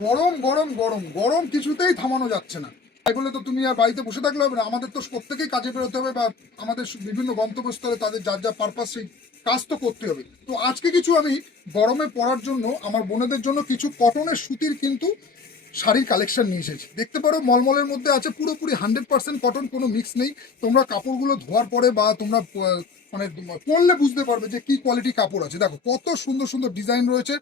গরম গরম গরম গরম কিছুতেই থামানো যাচ্ছে না। তাই বলে তো তুমি আর বাড়িতে বসে থাকলে হবে না। আমাদের তো প্রত্যেকেই কাজে বেরোতে হবে বা আমাদের বিভিন্ন গন্তব্যস্থলে তাদের যার যা পারপাস সেই কাজ তো করতে হবে। তো আজকে কিছু আমি গরমে পরার জন্য, আমার বোনেদের জন্য কিছু কটনের সুতির কিন্তু শাড়ির কালেকশন নিয়ে এসেছি। দেখতে পারো, মলমলের মধ্যে আছে পুরোপুরি হান্ড্রেড পার্সেন্ট কটন কোনো মিক্স নেই। তোমরা কাপড়গুলো ধোয়ার পরে বা তোমরা মানে পরলে বুঝতে পারবে যে কি কোয়ালিটি কাপড় আছে। দেখো, কত সুন্দর সুন্দর ডিজাইন রয়েছে।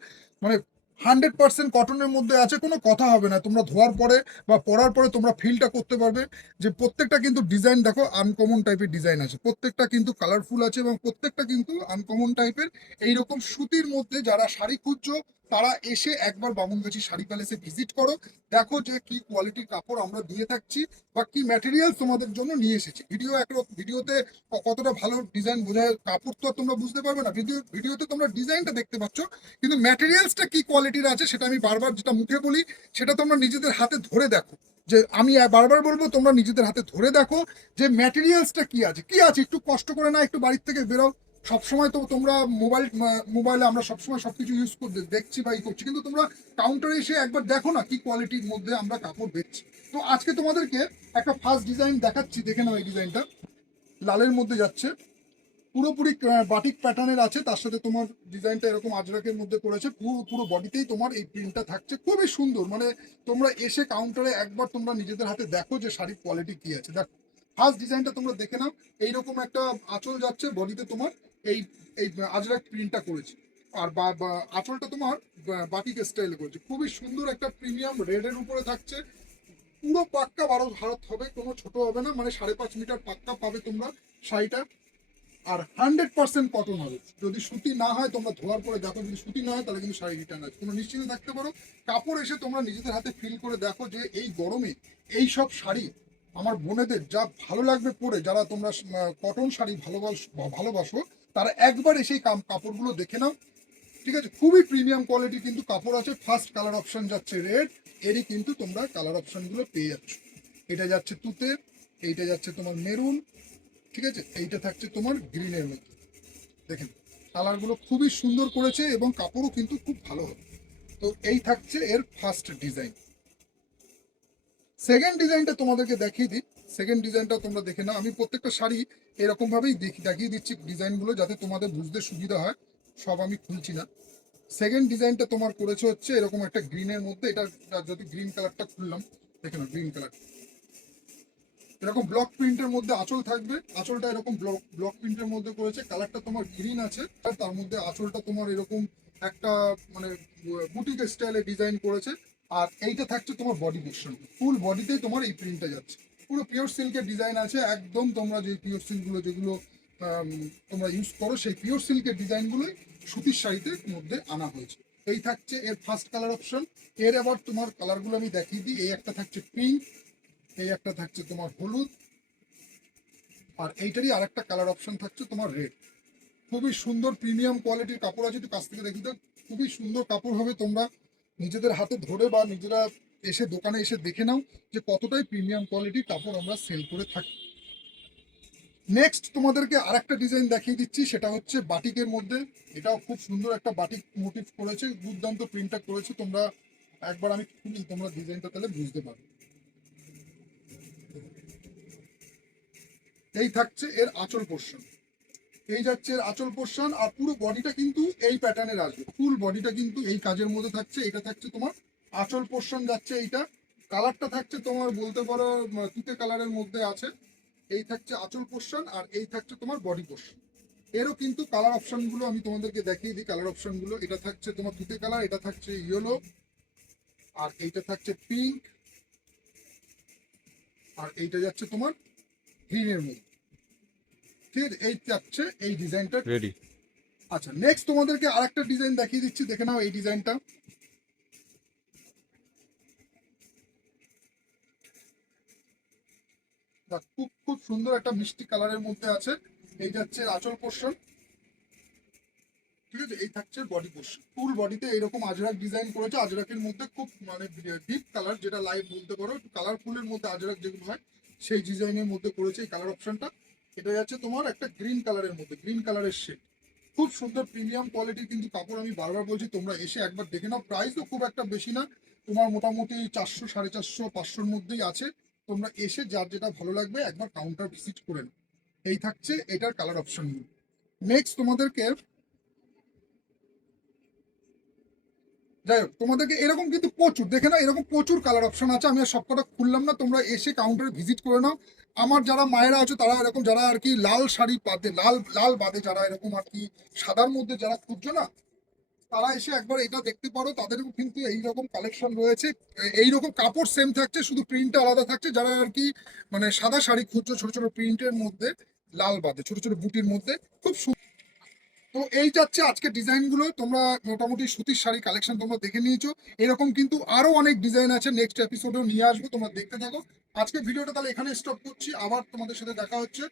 মানে হান্ড্রেড পার্সেন্ট কটনের মধ্যে আছে, কোনো কথা হবে না। তোমরা ধোয়ার পরে বা পরার পরে তোমরা ফিলটা করতে পারবে যে প্রত্যেকটা কিন্তু ডিজাইন দেখো আনকমন টাইপের ডিজাইন আছে। প্রত্যেকটা কিন্তু কালারফুল আছে এবং প্রত্যেকটা কিন্তু আনকমন টাইপের এইরকম সুতির মধ্যে যারা শাড়ি খুঁজছো তারা এসে একবার বামুনগাছি শাড়ি প্যালেসে ভিজিট করো। দেখো যে কি কোয়ালিটির কাপড় আমরা দিয়ে থাকছি বা কি ম্যাটেরিয়াল তোমাদের জন্য নিয়ে এসেছি। ভিডিও এক ভিডিওতে কতটা ভালো ডিজাইন বোঝায়, কাপড় তো তোমরা বুঝতে পারবে না। ভিডিও ভিডিওতে তোমরা ডিজাইনটা দেখতে পাচ্ছ, কিন্তু ম্যাটেরিয়ালসটা কি কোয়ালিটির আছে সেটা আমি বারবার যেটা মুখে বলি, সেটা তোমরা নিজেদের হাতে ধরে দেখো। যে আমি বারবার বলব, তোমরা নিজেদের হাতে ধরে দেখো যে ম্যাটেরিয়ালসটা কি আছে। কি আছে? একটু কষ্ট করে না, একটু বাড়ির থেকে বেরো। সবসময় তো তোমরা মোবাইল মোবাইলে আমরা সবসময় সবকিছু ইউজ করতে দেখছি বা ই করছি। কিন্তু তোমরা কাউন্টারে এসে একবার দেখো না কি কোয়ালিটির মধ্যে আমরা কাপড় বেচছি। তো আজকে তোমাদেরকে একটা ফার্স্ট ডিজাইন দেখাচ্ছি, দেখে নাও এই ডিজাইনটা লালের মধ্যে যাচ্ছে। পুরোপুরি বাটিক প্যাটার্নের আছে, তার সাথে তোমার ডিজাইনটা এরকম আজরাকের মধ্যে করেছে। পুরো পুরো বডিতেই তোমার এই প্রিন্টটা থাকছে। খুবই সুন্দর মানে তোমরা এসে কাউন্টারে একবার তোমরা নিজেদের হাতে দেখো যে শাড়ির কোয়ালিটি কি আছে। দেখো ফার্স্ট ডিজাইনটা তোমরা দেখে নাও। এইরকম একটা আঁচল যাচ্ছে বডিতে তোমার। এই এই আজরাক প্রিন্টটা করেছি। আর বা আঁচলটা তোমার বাটিক স্টাইলে করেছে। খুবই সুন্দর একটা প্রিমিয়াম রেডের উপরে থাকছে। পুরো পাক্কা বারো ভারত হবে, কোনো ছোট হবে না। মানে সাড়ে পাঁচ মিটার পাক্কা পাবে তোমরা শাড়িটা। আর হান্ড্রেড পার্সেন্ট কটন হবে। যদি সুতি না হয়, তোমরা ধোয়ার পরে দেখো, যদি সুতি না হয়, তাহলে কিন্তু শাড়ি রিটার্ন আছে। তোমরা নিশ্চিন্তে থাকতে পারো। কাপড় এসে তোমরা নিজেদের হাতে ফিল করে দেখো যে এই গরমে এই সব শাড়ি আমার বোনেদের যা ভালো লাগবে পরে, যারা তোমরা কটন শাড়ি ভালোবাস, ভালোবাসো তারা একবার এসেই কাপড়গুলো দেখে নাও। ঠিক আছে? খুবই প্রিমিয়াম কোয়ালিটি কিন্তু কাপড় আছে। ফার্স্ট কালার অপশন যাচ্ছে রেড এরই কিন্তু তোমরা কালার অপশনগুলো পেয়ে যাচ্ছ। এটা যাচ্ছে তুতে, এইটা যাচ্ছে তোমার মেরুন ঠিক আছে? এইটা থাকছে তোমার গ্রিনের মধ্যে। দেখেন কালারগুলো খুবই সুন্দর করেছে এবং কাপড়ও কিন্তু খুব ভালো হবে। তো এই থাকছে এর ফার্স্ট ডিজাইন সেকেন্ড ডিজাইনটা তোমাদেরকে দেখিয়ে দিই। সেকেন্ড ডিজাইনটা তোমরা দেখে নাও। আমি প্রত্যেকটা শাড়ি এরকম ভাবেই দেখ- দেখিয়ে দিচ্ছি ডিজাইনগুলো যাতে তোমাদের বুঝতে সুবিধা হয়। সব আমি খুলছি না। সেকেন্ড ডিজাইনটা তোমার করেছে হচ্ছে এরকম একটা গ্রিনের মধ্যে। এটা যদি গ্রিন কালারটা খুললাম, দেখে নাও গ্রিন কালার এরকম ব্লক প্রিন্টের মধ্যে আঁচল থাকবে। আঁচলটা এরকম ব্লক ব্লক প্রিন্টের মধ্যে করেছে। কালারটা তোমার গ্রিন আছে। আর তার মধ্যে আঁচলটা তোমার এরকম একটা মানে বুটিক স্টাইলে ডিজাইন করেছে। আর এইটা থাকছে তোমার বডি পোর্শন ফুল বডিতেই তোমার এই প্রিন্টটা যাচ্ছে। পুরো পিওর সিল্কের ডিজাইন আছে। একদম তোমরা যে পিওর সিল্কগুলো যেগুলো তোমরা ইউজ করো, সেই পিওর সিল্কের ডিজাইনগুলোই সুতির শাড়িতে মধ্যে আনা হয়েছে। এই থাকছে এর ফার্স্ট কালার অপশন এর আবার তোমার কালারগুলো আমি দেখিয়ে দিই। এই একটা থাকছে পিঙ্ক এই একটা থাকছে তোমার হলুদ, আর এইটারই আরেকটা কালার অপশন থাকছে তোমার রেড খুবই সুন্দর প্রিমিয়াম কোয়ালিটির কাপড় আছে। একটু কাছ থেকে দেখি তো খুবই সুন্দর কাপড় হবে তোমরা নিজেদের হাতে ধরে বা নিজেরা এসে দোকানে এসে দেখে নাও যে কতটাই প্রিমিয়াম কোয়ালিটি কাপড় আমরা সেল করে থাকি। নেক্সট তোমাদেরকে আরেকটা ডিজাইন দেখিয়ে দিচ্ছি, সেটা হচ্ছে বাটিকের মধ্যে। এটাও খুব সুন্দর একটা বাটিক মোটিভ করেছে, দুর্দান্ত প্রিন্টটা করেছে। তোমরা একবার আমি খুলি, তোমরা ডিজাইনটা তাহলে বুঝতে পারবে। এই থাকছে এর আঁচল পোর্শন এই যাচ্ছে এর আঁচল পোর্শন আর পুরো বডিটা কিন্তু এই প্যাটার্নের আসবে। ফুল বডিটা কিন্তু এই কাজের মধ্যে থাকছে। এটা থাকছে তোমার আঁচল পোর্শন যাচ্ছে এইটা। কালারটা থাকছে তোমার বলতে পারো তুতে কালারের মধ্যে আছে। এই থাকছে আঁচল পোর্শন আর এই থাকছে তোমার বডি পোর্শন এরও কিন্তু কালার অপশনগুলো আমি তোমাদেরকে দেখিয়ে দিই কালার অপশনগুলো এটা থাকছে তোমার তুতে কালার এটা থাকছে ইয়েলো আর এইটা থাকছে পিঙ্ক আর এইটা যাচ্ছে তোমার গ্রিনের মধ্যে। ঠিক আছে এই যাচ্ছে এই ডিজাইনটা রেডি আচ্ছা নেক্সট তোমাদেরকে আরেকটা ডিজাইন দেখিয়ে দিচ্ছি। দেখে নাও এই ডিজাইনটা খুব খুব সুন্দর একটা মিষ্টি কালারের মধ্যে আছে। এই যাচ্ছে আঁচল পোর্শন। ঠিক আছে, এই থাকছে বডি পোর্শন। ফুল বডিতে এরকম আজরাক ডিজাইন করেছে। আজরাকের মধ্যে খুব মানে ডিপ কালার যেটা লাইভ বলতে পারো কালারফুলের মধ্যে আজরাক যেগুলো হয়, সেই ডিজাইনের মধ্যে করেছে এই কালার অপশনটা এটা যাচ্ছে তোমার একটা গ্রিন কালারের মধ্যে গ্রিন কালারের শেড খুব সুন্দর প্রিমিয়াম কোয়ালিটির কিন্তু কাপড় আমি বারবার বলছি, তোমরা এসে একবার দেখে নাও। প্রাইসও খুব একটা বেশি না, তোমার মোটামুটি চারশো, সাড়ে চারশো, পাঁচশোর মধ্যেই আছে। তোমরা এসে যার যেটা ভালো লাগবে একবার কাউন্টার ভিজিট করে এই থাকছে এটার কালার অপশন নেক্সট তোমাদেরকে যাই হোক, তোমাদেরকে এরকম কিন্তু প্রচুর, দেখে না এরকম প্রচুর কালার অপশন আছে, আমি আর সবকটা খুললাম না, তোমরা এসে কাউন্টারে ভিজিট করে নাও। আমার যারা মায়েরা আছে, তারা এরকম যারা আর কি লাল শাড়ি বাদে, লাল লাল বাদে যারা এরকম আর কি সাদার মধ্যে যারা খুঁজছো না তারা এসে একবার এটা দেখতে পারো, তাদেরও কিন্তু এইরকম কালেকশন রয়েছে। এইরকম কাপড় সেম থাকছে, শুধু প্রিন্টটা আলাদা থাকছে, যারা আর কি মানে সাদা শাড়ি খুঁজছো, ছোট ছোট প্রিন্টের মধ্যে, লাল বাদে, ছোট ছোট বুটির মধ্যে, খুব তো এই যাচ্ছে আজকে ডিজাইনগুলো তোমরা মোটামুটি সুতির শাড়ি কালেকশন তোমরা দেখে নিয়েছো। এরকম কিন্তু আরও অনেক ডিজাইন আছে নেক্সট এপিসোডেও নিয়ে আসব, তোমরা দেখতে থাকো। আজকে ভিডিওটা তাহলে এখানে স্টপ করছি, আবার তোমাদের সাথে দেখা হচ্ছে।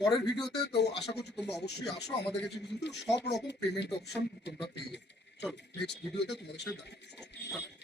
পরের ভিডিওতে, তো আশা করছি তোমরা অবশ্যই আসো আমাদের কাছে কিন্তু সব রকম পেমেন্ট অপশন তোমরা পেয়ে যাবে চলো নেক্সট ভিডিওতে তোমাদের সাথে দেখা।